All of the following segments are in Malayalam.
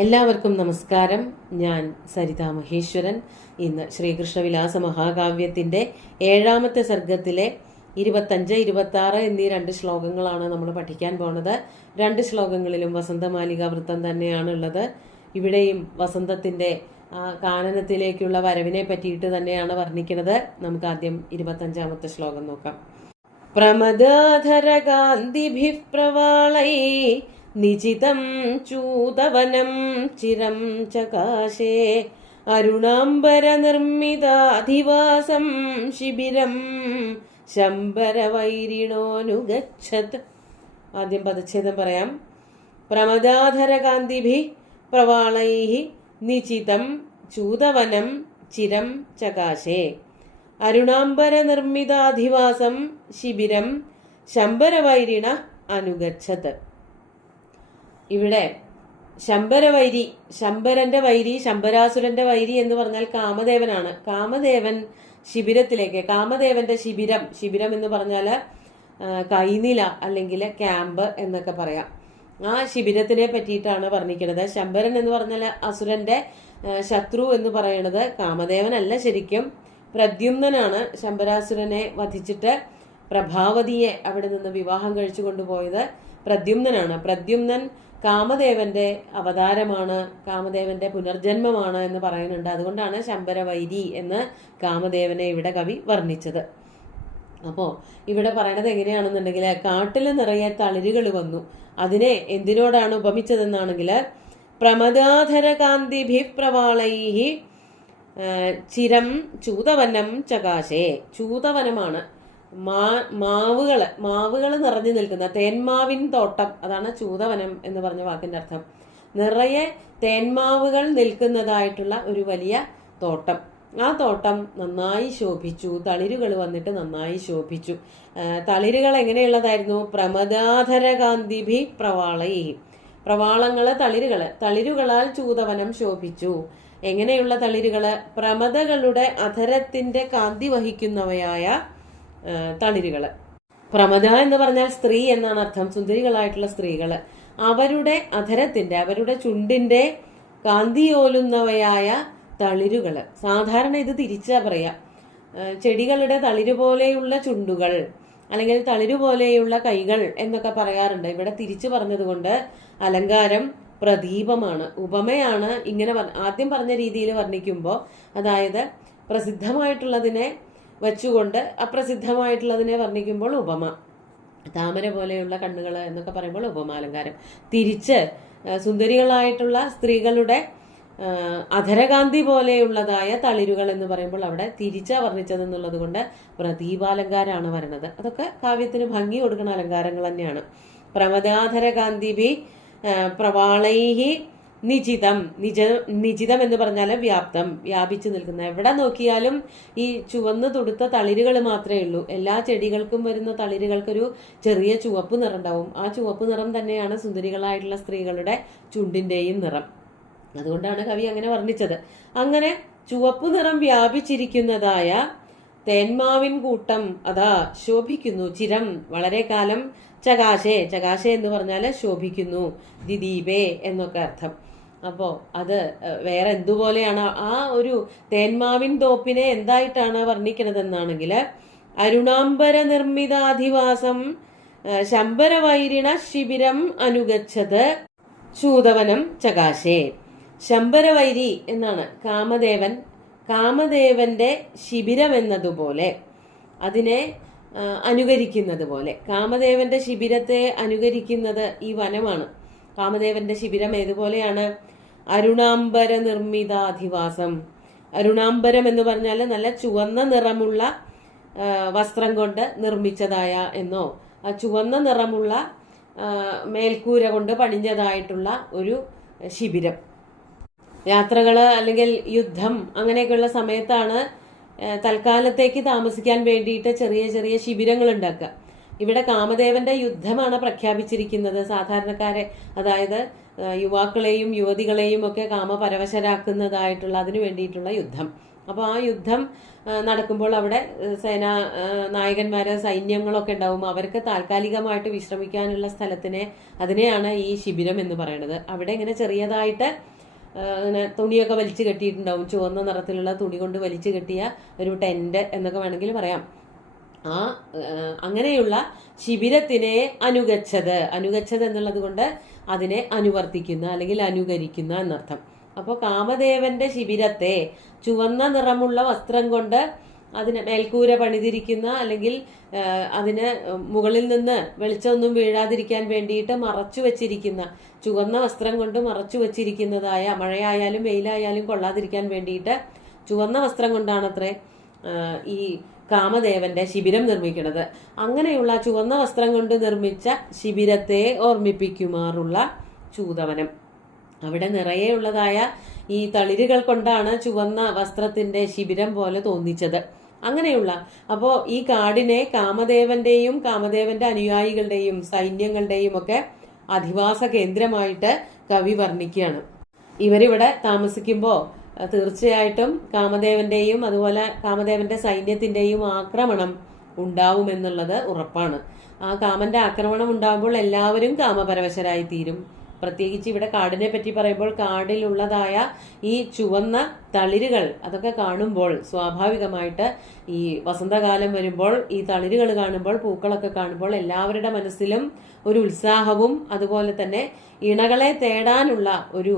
എല്ലാവർക്കും നമസ്കാരം. ഞാൻ സരിത മഹേശ്വരൻ. ഇന്ന് ശ്രീകൃഷ്ണവിലാസ മഹാകാവ്യത്തിന്റെ 7ാമത്തെ സർഗത്തിലെ 25, 26 എന്നീ 2 ശ്ലോകങ്ങളാണ് നമ്മൾ പഠിക്കാൻ പോണത്. 2 ശ്ലോകങ്ങളിലും വസന്തമാലിക വൃത്തം തന്നെയാണ് ഉള്ളത്. ഇവിടെയും വസന്തത്തിന്റെ കാനനത്തിലേക്കുള്ള വരവിനെ പറ്റിയിട്ട് തന്നെയാണ് വർണ്ണിക്കുന്നത്. നമുക്ക് ആദ്യം 25ാമത്തെ ശ്ലോകം നോക്കാം. പ്രമദാധരകാന്തിഭിഃ പ്രവാളൈ നിചിതം ചൂതവനം ചിരം ചകാശേ അരുണാംബര നിർമ്മിതാധിവാസം ശിബിരം ശംബരവൈരിണോനുഗച്ഛത്. ആദ്യം പദച്ഛേദം പറയാം. പ്രമദാധരകാന്തിഭിഃ പ്രവാളൈഃ നിചിതം ചൂതവനം ചിരം ചകാശേ അരുണാംബര നിർമ്മിതാധിവാസം ശിബിരം ശംബരവൈരിണ അനുഗച്ഛത്. ഇവിടെ ശംബരവൈരി, ശംബരന്റെ വൈരി, ശംബരാസുരന്റെ വൈരി എന്ന് പറഞ്ഞാൽ കാമദേവനാണ്. കാമദേവൻ ശിബിരത്തിലേക്ക്, കാമദേവന്റെ ശിബിരം, ശിബിരം എന്ന് പറഞ്ഞാല് കൈനില അല്ലെങ്കിൽ ക്യാമ്പ് എന്നൊക്കെ പറയാം. ആ ശിബിരത്തിനെ പറ്റിയിട്ടാണ് വർണ്ണിക്കുന്നത്. ശംബരൻ എന്ന് പറഞ്ഞാൽ അസുരന്റെ ശത്രു എന്ന് പറയുന്നത് കാമദേവനല്ല, ശരിക്കും പ്രദ്യുമ്നനാണ്. ശംബരാസുരനെ വധിച്ചിട്ട് പ്രഭാവതിയെ അവിടെ നിന്ന് വിവാഹം കഴിച്ചു കൊണ്ടുപോയത് പ്രദ്യുമ്നനാണ്. പ്രദ്യുമ്നൻ കാമദേവന്റെ അവതാരമാണ്, കാമദേവന്റെ പുനർജന്മമാണ് എന്ന് പറയുന്നുണ്ട്. അതുകൊണ്ടാണ് ശംബരവൈരി എന്ന് കാമദേവനെ ഇവിടെ കവി വർണ്ണിച്ചത്. അപ്പോ ഇവിടെ പറയണത് എങ്ങനെയാണെന്നുണ്ടെങ്കിൽ, കാട്ടിൽ നിറയെ തളിരുകൾ വന്നു. അതിനെ എന്തിനോടാണ് ഉപമിച്ചതെന്നാണെങ്കിൽ, പ്രമദാധരകാന്തിഭിഃ പ്രവാളൈഃ ചിരം ചൂതവനം ചകാശേ. ചൂതവനമാണ്, മാവുകൾ നിറഞ്ഞു നിൽക്കുന്ന തേന്മാവിൻ തോട്ടം, അതാണ് ചൂതവനം എന്ന് പറഞ്ഞ വാക്കിന്റെ അർത്ഥം. നിറയെ തേന്മാവുകൾ നിൽക്കുന്നതായിട്ടുള്ള ഒരു വലിയ തോട്ടം. ആ തോട്ടം നന്നായി ശോഭിച്ചു, തളിരുകൾ വന്നിട്ട് നന്നായി ശോഭിച്ചു. തളിരുകൾ എങ്ങനെയുള്ളതായിരുന്നു? പ്രമദാധരകാന്തിഭിഃ പ്രവാളൈഃ. പ്രവാളങ്ങള് തളിരുകളാൽ ചൂതവനം ശോഭിച്ചു. എങ്ങനെയുള്ള തളിരുകള്? പ്രമദകളുടെ അധരത്തിന്റെ കാന്തി വഹിക്കുന്നവയായ തളിരുകള്. പ്രമദ എന്ന് പറഞ്ഞാൽ സ്ത്രീ എന്നാണ് അർത്ഥം. സുന്ദരികളായിട്ടുള്ള സ്ത്രീകള്, അവരുടെ അധരത്തിന്റെ, അവരുടെ ചുണ്ടിന്റെ കാന്തിയോലുന്നവയായ തളിരുകള്. സാധാരണ ഇത് തിരിച്ചാ പറയാ. ചെടികളുടെ തളിരു പോലെയുള്ള ചുണ്ടുകൾ അല്ലെങ്കിൽ തളിരു പോലെയുള്ള കൈകൾ എന്നൊക്കെ പറയാറുണ്ട്. ഇവിടെ തിരിച്ചു പറഞ്ഞതുകൊണ്ട് അലങ്കാരം പ്രദീപമാണ്, ഉപമയാണ്. ഇങ്ങനെ ആദ്യം പറഞ്ഞ രീതിയിൽ വർണ്ണിക്കുമ്പോൾ, അതായത് പ്രസിദ്ധമായിട്ടുള്ളതിനെ വെച്ചുകൊണ്ട് അപ്രസിദ്ധമായിട്ടുള്ളതിനെ വർണ്ണിക്കുമ്പോൾ ഉപമ. താമര പോലെയുള്ള കണ്ണുകൾ എന്നൊക്കെ പറയുമ്പോൾ ഉപമാലങ്കാരം. തിരിച്ച് സുന്ദരികളായിട്ടുള്ള സ്ത്രീകളുടെ അധരകാന്തി പോലെയുള്ളതായ തളിരുകൾ എന്ന് പറയുമ്പോൾ അവിടെ തിരിച്ചാ വർണ്ണിച്ചതെന്നുള്ളത് കൊണ്ട് പ്രദീപാലങ്കാരാണ് വരുന്നത്. അതൊക്കെ കാവ്യത്തിന് ഭംഗി കൊടുക്കുന്ന അലങ്കാരങ്ങൾ തന്നെയാണ്. പ്രമദാധരകാന്തിഭിഃ പ്രവാളൈഃ നിചിതം. നിചിതം എന്ന് പറഞ്ഞാൽ വ്യാപ്തം, വ്യാപിച്ചു നിൽക്കുന്ന. എവിടെ നോക്കിയാലും ഈ ചുവന്ന് തുടുത്ത തളിരുകൾ മാത്രമേ ഉള്ളൂ. എല്ലാ ചെടികൾക്കും വരുന്ന തളിരുകൾക്കൊരു ചെറിയ ചുവപ്പ് നിറം ഉണ്ടാവും. ആ ചുവപ്പ് നിറം തന്നെയാണ് സുന്ദരികളായിട്ടുള്ള സ്ത്രീകളുടെ ചുണ്ടിന്റെയും നിറം. അതുകൊണ്ടാണ് കവി അങ്ങനെ വർണ്ണിച്ചത്. അങ്ങനെ ചുവപ്പ് നിറം വ്യാപിച്ചിരിക്കുന്നതായ തേന്മാവിൻ കൂട്ടം അതാ ശോഭിക്കുന്നു. ചിരം വളരെ കാലം. ചകാശേ, ചകാശേ എന്ന് പറഞ്ഞാൽ ശോഭിക്കുന്നു. ദിദീപേ എന്നൊക്കെ അർത്ഥം. അപ്പോ അത് വേറെ എന്തുപോലെയാണ്? ആ ഒരു തേന്മാവിൻ തോപ്പിനെ എന്തായിട്ടാണ് വർണ്ണിക്കണതെന്നാണെങ്കിൽ, അരുണാംബര നിർമ്മിതാധിവാസം ശംബരവൈരിണ ശിബിരം അനുഗച്ഛത് ചൂതവനം ചകാശേ. ശംബരവൈരി എന്നാണ് കാമദേവൻ, കാമദേവന്റെ ശിബിരം എന്നതുപോലെ, അതിനെ അനുകരിക്കുന്നത് പോലെ. കാമദേവന്റെ ശിബിരത്തെ അനുകരിക്കുന്നത് ഈ വനമാണ്. കാമദേവന്റെ ശിബിരം ഏതുപോലെയാണ്? അരുണാംബര നിർമ്മിതാധിവാസം. അരുണാംബരം എന്ന് പറഞ്ഞാൽ നല്ല ചുവന്ന നിറമുള്ള വസ്ത്രം കൊണ്ട് നിർമ്മിച്ചതായ എന്നോ, ആ ചുവന്ന നിറമുള്ള മേൽക്കൂര കൊണ്ട് പണിഞ്ഞതായിട്ടുള്ള ഒരു ശിബിരം. യാത്രകള് അല്ലെങ്കിൽ യുദ്ധം അങ്ങനെയൊക്കെയുള്ള സമയത്താണ് തൽക്കാലത്തേക്ക് താമസിക്കാൻ വേണ്ടിയിട്ട് ചെറിയ ചെറിയ ശിബിരങ്ങൾ ഉണ്ടാക്കുക. ഇവിടെ കാമദേവന്റെ യുദ്ധമാണ് പ്രഖ്യാപിച്ചിരിക്കുന്നത്. സാധാരണക്കാരെ, അതായത് യുവാക്കളെയും യുവതികളെയും ഒക്കെ കാമപരവശരാക്കുന്നതായിട്ടുള്ള അതിനു വേണ്ടിയിട്ടുള്ള യുദ്ധം. അപ്പോൾ ആ യുദ്ധം നടക്കുമ്പോൾ അവിടെ സേനാ നായകന്മാര് സൈന്യങ്ങളൊക്കെ ഉണ്ടാവും. അവർക്ക് താൽക്കാലികമായിട്ട് വിശ്രമിക്കാനുള്ള അതിനെയാണ് ഈ ശിബിരം എന്ന് പറയുന്നത്. അവിടെ ഇങ്ങനെ ചെറിയതായിട്ട് ഇങ്ങനെ തുണിയൊക്കെ വലിച്ചു കെട്ടിയിട്ടുണ്ടാവും. ചുവന്ന നിറത്തിലുള്ള തുണി കൊണ്ട് വലിച്ചു കെട്ടിയ ഒരു ടെന്റ് എന്നൊക്കെ വേണമെങ്കിൽ പറയാം. ആ അങ്ങനെയുള്ള ശിബിരത്തിനെ അനുഗച്ഛത് എന്നുള്ളത് കൊണ്ട് അതിനെ അനുവർത്തിക്കുന്ന അല്ലെങ്കിൽ അനുകരിക്കുന്ന എന്നർത്ഥം. അപ്പോൾ കാമദേവന്റെ ശിബിരത്തെ ചുവന്ന നിറമുള്ള വസ്ത്രം കൊണ്ട് അതിന് മേൽക്കൂര പണിതിരിക്കുന്ന അല്ലെങ്കിൽ അതിന് മുകളിൽ നിന്ന് വെളിച്ചമൊന്നും വീഴാതിരിക്കാൻ വേണ്ടിയിട്ട് മറച്ചു വെച്ചിരിക്കുന്ന, ചുവന്ന വസ്ത്രം കൊണ്ട് മറച്ചു വെച്ചിരിക്കുന്നതായ, മഴയായാലും വെയിലായാലും കൊള്ളാതിരിക്കാൻ വേണ്ടിയിട്ട് ചുവന്ന വസ്ത്രം കൊണ്ടാണത്രേ ഈ കാമദേവന്റെ ശിബിരം നിർമ്മിക്കുന്നത്. അങ്ങനെയുള്ള ചുവന്ന വസ്ത്രം കൊണ്ട് നിർമ്മിച്ച ശിബിരത്തെ ഓർമ്മിപ്പിക്കുമാറുള്ള ചൂതവനം. അവിടെ നിറയെ ഉള്ളതായ ഈ തളിരുകൾ കൊണ്ടാണ് ചുവന്ന വസ്ത്രത്തിന്റെ ശിബിരം പോലെ തോന്നിച്ചത്. അങ്ങനെയുള്ള അപ്പോൾ ഈ കാടിനെ കാമദേവന്റെയും കാമദേവന്റെ അനുയായികളുടെയും സൈന്യങ്ങളുടെയും ഒക്കെ അധിവാസ കേന്ദ്രമായിട്ട് കവി വർണ്ണിക്കുകയാണ്. ഇവരിവിടെ താമസിക്കുമ്പോൾ തീർച്ചയായിട്ടും കാമദേവന്റെയും അതുപോലെ കാമദേവന്റെ സൈന്യത്തിന്റെയും ആക്രമണം ഉണ്ടാവുമെന്നുള്ളത് ഉറപ്പാണ്. ആ കാമന്റെ ആക്രമണം ഉണ്ടാകുമ്പോൾ എല്ലാവരും കാമപരവശരായി തീരും. പ്രത്യേകിച്ച് ഇവിടെ കാടിനെ പറ്റി പറയുമ്പോൾ കാടിലുള്ളതായ ഈ ചുവന്ന തളിരുകൾ അതൊക്കെ കാണുമ്പോൾ സ്വാഭാവികമായിട്ട് ഈ വസന്തകാലം വരുമ്പോൾ ഈ തളിരുകൾ കാണുമ്പോൾ, പൂക്കളൊക്കെ കാണുമ്പോൾ എല്ലാവരുടെ മനസ്സിലും ഒരു ഉത്സാഹവും അതുപോലെ തന്നെ ഇണകളെ തേടാനുള്ള ഒരു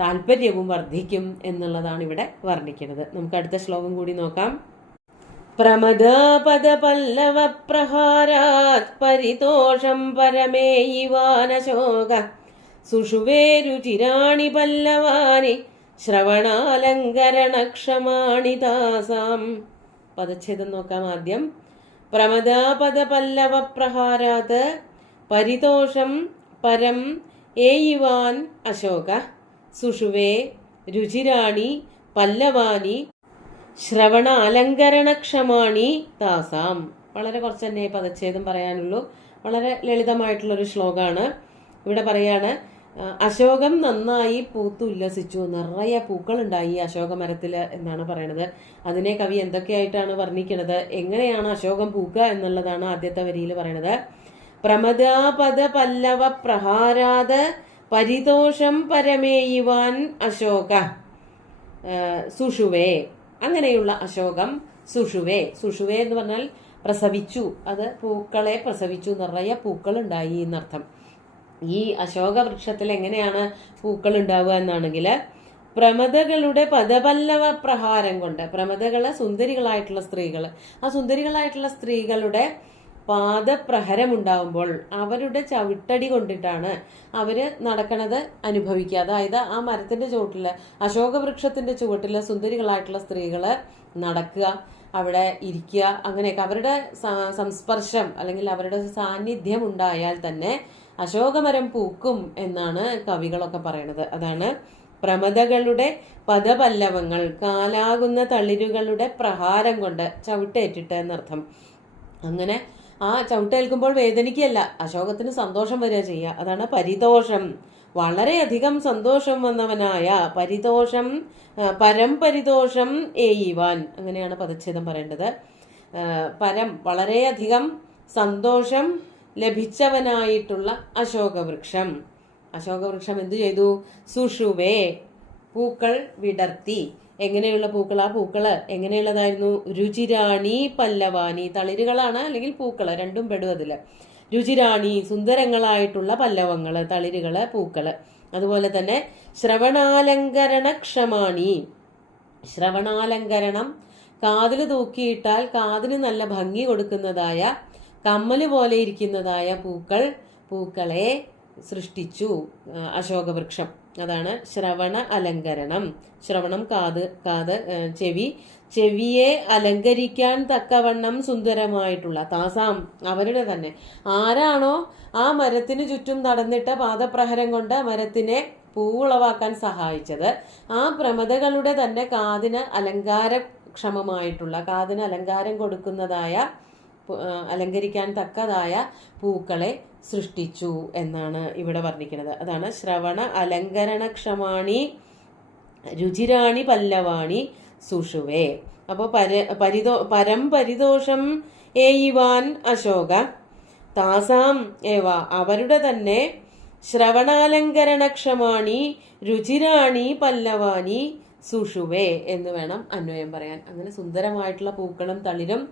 താല്പര്യവും വർദ്ധിക്കും എന്നുള്ളതാണ് ഇവിടെ വർണ്ണിക്കുന്നത്. നമുക്ക് അടുത്ത ശ്ലോകം കൂടി നോക്കാം. പ്രമദപദ പല്ലവ പ്രഹാരാത് പരിതോഷം പരമേയിവാനശോക സുഷുവേ രുചിരാണി പല്ലവാനി ശ്രവണാലങ്കരണക്ഷമാണി ദാസാം. പദച്ഛേദം നോക്കാം ആദ്യം. പ്രമദപദ പല്ലവ പ്രഹാരാത് പരിതോഷം പരം ഏയിവാൻ അശോക സുഷുവേ രുചിരാണി പല്ലവാനി ശ്രവണ അലങ്കരണക്ഷമാണി ദാസാം. വളരെ കുറച്ച് തന്നെ പദച്ഛേദം പറയാനുള്ളൂ. വളരെ ലളിതമായിട്ടുള്ളൊരു ശ്ലോകമാണ്. ഇവിടെ പറയാണ്, അശോകം നന്നായി പൂത്തു ഉല്ലസിച്ചു, നിറയെ പൂക്കളുണ്ടായി അശോക മരത്തില് എന്നാണ് പറയണത്. അതിനെ കവി എന്തൊക്കെയായിട്ടാണ് വർണ്ണിക്കുന്നത്, എങ്ങനെയാണ് അശോകം പൂക്കുക എന്നുള്ളതാണ് ആദ്യത്തെ വരിയിൽ പറയണത്. പ്രമദാപദ പല്ലവ പ്രഹാരാത് പരിതോഷം പരമേയിവാൻ അശോക സുഷുവേ. അങ്ങനെയുള്ള അശോകം സുഷുവേ. സുഷുവേ എന്ന് പറഞ്ഞാൽ പ്രസവിച്ചു, അത് പൂക്കളെ പ്രസവിച്ചു, നിറയെ പൂക്കൾ ഉണ്ടായി എന്നർത്ഥം. ഈ അശോക വൃക്ഷത്തിൽ എങ്ങനെയാണ് പൂക്കൾ ഉണ്ടാവുക എന്നാണെങ്കിൽ പ്രമദകളുടെ പദപല്ലവ പ്രഹാരം കൊണ്ട്, പ്രമദകള് സുന്ദരികളായിട്ടുള്ള സ്ത്രീകൾ, ആ സുന്ദരികളായിട്ടുള്ള സ്ത്രീകളുടെ പാദപ്രഹരമുണ്ടാവുമ്പോൾ അവരുടെ ചവിട്ടടി കൊണ്ടിട്ടാണ് അവര് നടക്കണത് അനുഭവിക്കുക. അതായത് ആ മരത്തിന്റെ ചുവട്ടില്, അശോകവൃക്ഷത്തിന്റെ ചുവട്ടില് സുന്ദരികളായിട്ടുള്ള സ്ത്രീകള് നടക്കുക, അവിടെ ഇരിക്കുക, അങ്ങനെയൊക്കെ അവരുടെ സംസ്പർശം അല്ലെങ്കിൽ അവരുടെ സാന്നിധ്യം ഉണ്ടായാൽ തന്നെ അശോകമരം പൂക്കും എന്നാണ് കവികളൊക്കെ പറയണത്. അതാണ് പ്രമദകളുടെ പദപല്ലവങ്ങൾ, കാലാകുന്ന തളിരുകളുടെ പ്രഹാരം കൊണ്ട്, ചവിട്ടേറ്റിട്ട് എന്നർത്ഥം. അങ്ങനെ ആ ചവിട്ടേൽക്കുമ്പോൾ വേദനിക്കുകയല്ല, അശോകത്തിന് സന്തോഷം വരിക ചെയ്യുക. അതാണ് പരിതോഷം. വളരെയധികം സന്തോഷം വന്നവനായ പരിതോഷം, പരംപരിതോഷം ഏയിവാൻ, അങ്ങനെയാണ് പദച്ഛേദം പറയേണ്ടത്. പരം വളരെയധികം സന്തോഷം ലഭിച്ചവനായിട്ടുള്ള അശോകവൃക്ഷം. അശോകവൃക്ഷം എന്തു ചെയ്തു? സുഷുവേ, പൂക്കൾ വിടർത്തി. എങ്ങനെയുള്ള പൂക്കൾ? ആ പൂക്കള് എങ്ങനെയുള്ളതായിരുന്നു? രുചിരാണി പല്ലവാനി, തളിരുകളാണ് അല്ലെങ്കിൽ പൂക്കള്, രണ്ടും പെടും അതില്. രുചിരാണി, സുന്ദരങ്ങളായിട്ടുള്ള പല്ലവങ്ങള്, തളിരുകള്, പൂക്കള്. അതുപോലെ തന്നെ ശ്രവണാലങ്കരണക്ഷമാണി, ശ്രവണാലങ്കരണം, കാതില് തൂക്കിയിട്ടാൽ കാതിന് നല്ല ഭംഗി കൊടുക്കുന്നതായ, കമ്മല് പോലെ ഇരിക്കുന്നതായ പൂക്കളെ സൃഷ്ടിച്ചു അശോകവൃക്ഷം. അതാണ് ശ്രവണ അലങ്കരണം. ശ്രവണം കാത്, ചെവിയെ അലങ്കരിക്കാൻ തക്കവണ്ണം സുന്ദരമായിട്ടുള്ള, താസാം അവരുടെ തന്നെ, ആരാണോ ആ മരത്തിന് ചുറ്റും നടന്നിട്ട് പാദപ്രഹരം കൊണ്ട് മരത്തിനെ പൂവുളവാക്കാൻ സഹായിച്ചത്, ആ പ്രമദകളുടെ തന്നെ കാതിന് അലങ്കാരക്ഷമമായിട്ടുള്ള, കാതിന് അലങ്കാരം കൊടുക്കുന്നതായ, അലങ്കരിക്കാൻ തക്കതായ പൂക്കളെ സൃഷ്ടിച്ചു എന്നാണ് ഇവിടെ വർണ്ണിക്കുന്നത്. അതാണ് ശ്രവണ അലങ്കരണക്ഷമാണി രുചിരാണി പല്ലവാണി സുഷുവേ. അപ്പോൾ പരം പരിതോഷം ഏയിവാൻ അശോക താസാം ഏവ അവരുടെ തന്നെ ശ്രവണാലങ്കരണക്ഷമാണി രുചിരാണി പല്ലവാനി സുഷുവേ എന്ന് വേണം അന്വയം പറയാൻ. അങ്ങനെ സുന്ദരമായിട്ടുള്ള പൂക്കളും തളിരും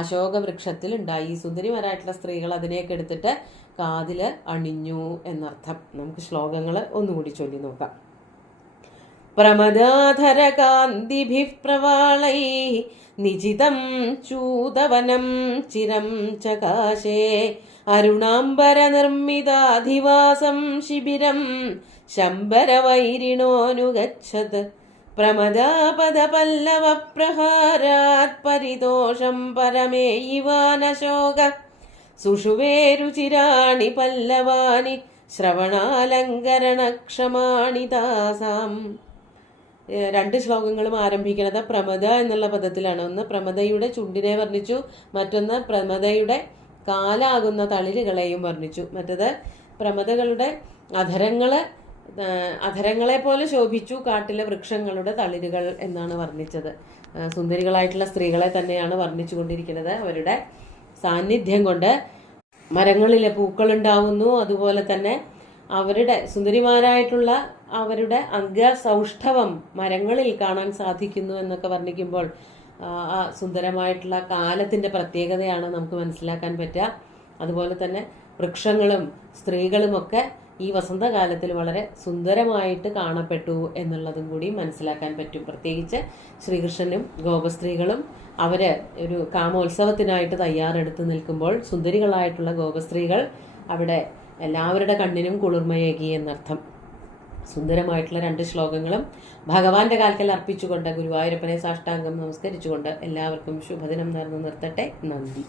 അശോക വൃക്ഷത്തിൽ ഉണ്ടായി. സുന്ദരിമാരായിട്ടുള്ള സ്ത്രീകൾ അതിനെയൊക്കെ എടുത്തിട്ട് കാതില് അണിഞ്ഞു എന്നർത്ഥം. നമുക്ക് ശ്ലോകങ്ങൾ ഒന്നുകൂടി ചൊല്ലി നോക്കാം. പ്രമദാധരകാന്തിഭിഃ പ്രവാളൈഃ നിജിതം ചൂതവനം ചിരം ചകാശേ അരുണാംബര നിർമ്മിതാധിവാസം ശിബിരം ശംബരവൈരിണോനുഗച്ഛത് പ്രമദാപദപല്ലവ പ്രഹാരാത് പരിതോഷം പരമേയിവാനശോക സുഷുവേ രുചിരാണി പല്ലവാനി ശ്രവണാലങ്കരണക്ഷമാണി താസാം. രണ്ട് ശ്ലോകങ്ങളും ആരംഭിക്കുന്നത് പ്രമദ എന്നുള്ള പദത്തിലാണ്. ഒന്ന് പ്രമദയുടെ ചുണ്ടിനെ വർണ്ണിച്ചു, മറ്റൊന്ന് പ്രമദയുടെ കാലാകുന്ന തളിരുകളെയും വർണ്ണിച്ചു. മറ്റത് പ്രമദകളുടെ അധരങ്ങളെ പോലെ ശോഭിച്ചു കാട്ടിലെ വൃക്ഷങ്ങളുടെ തളിരുകൾ എന്നാണ് വർണ്ണിച്ചത്. സുന്ദരികളായിട്ടുള്ള സ്ത്രീകളെ തന്നെയാണ് വർണ്ണിച്ചു കൊണ്ടിരിക്കുന്നത്. അവരുടെ സാന്നിധ്യം കൊണ്ട് മരങ്ങളിലെ പൂക്കളുണ്ടാവുന്നു. അതുപോലെ തന്നെ അവരുടെ സുന്ദരിമാരായിട്ടുള്ള അവരുടെ അംഗസൗഷ്ഠവം മരങ്ങളിൽ കാണാൻ സാധിക്കുന്നു എന്നൊക്കെ വർണ്ണിക്കുമ്പോൾ ആ സുന്ദരമായിട്ടുള്ള കാലത്തിന്റെ പ്രത്യേകതയാണ് നമുക്ക് മനസ്സിലാക്കാൻ പറ്റുക. അതുപോലെ തന്നെ വൃക്ഷങ്ങളും സ്ത്രീകളുമൊക്കെ ഈ വസന്തകാലത്തിൽ വളരെ സുന്ദരമായിട്ട് കാണപ്പെട്ടു എന്നുള്ളതും കൂടി മനസ്സിലാക്കാൻ പറ്റും. പ്രത്യേകിച്ച് ശ്രീകൃഷ്ണനും ഗോപസ്ത്രീകളും അവര് ഒരു കാമോത്സവത്തിനായിട്ട് തയ്യാറെടുത്ത് നിൽക്കുമ്പോൾ സുന്ദരികളായിട്ടുള്ള ഗോപസ്ത്രീകൾ അവിടെ എല്ലാവരുടെ കണ്ണിനും കുളിർമയേകി എന്നർത്ഥം. സുന്ദരമായിട്ടുള്ള രണ്ട് ശ്ലോകങ്ങളും ഭഗവാന്റെ കാൽക്കൽ അർപ്പിച്ചുകൊണ്ട് ഗുരുവായൂരപ്പനെ സാഷ്ടാംഗം നമസ്കരിച്ചുകൊണ്ട് എല്ലാവർക്കും ശുഭദിനം നേർന്നു നിർത്തട്ടെ. നന്ദി.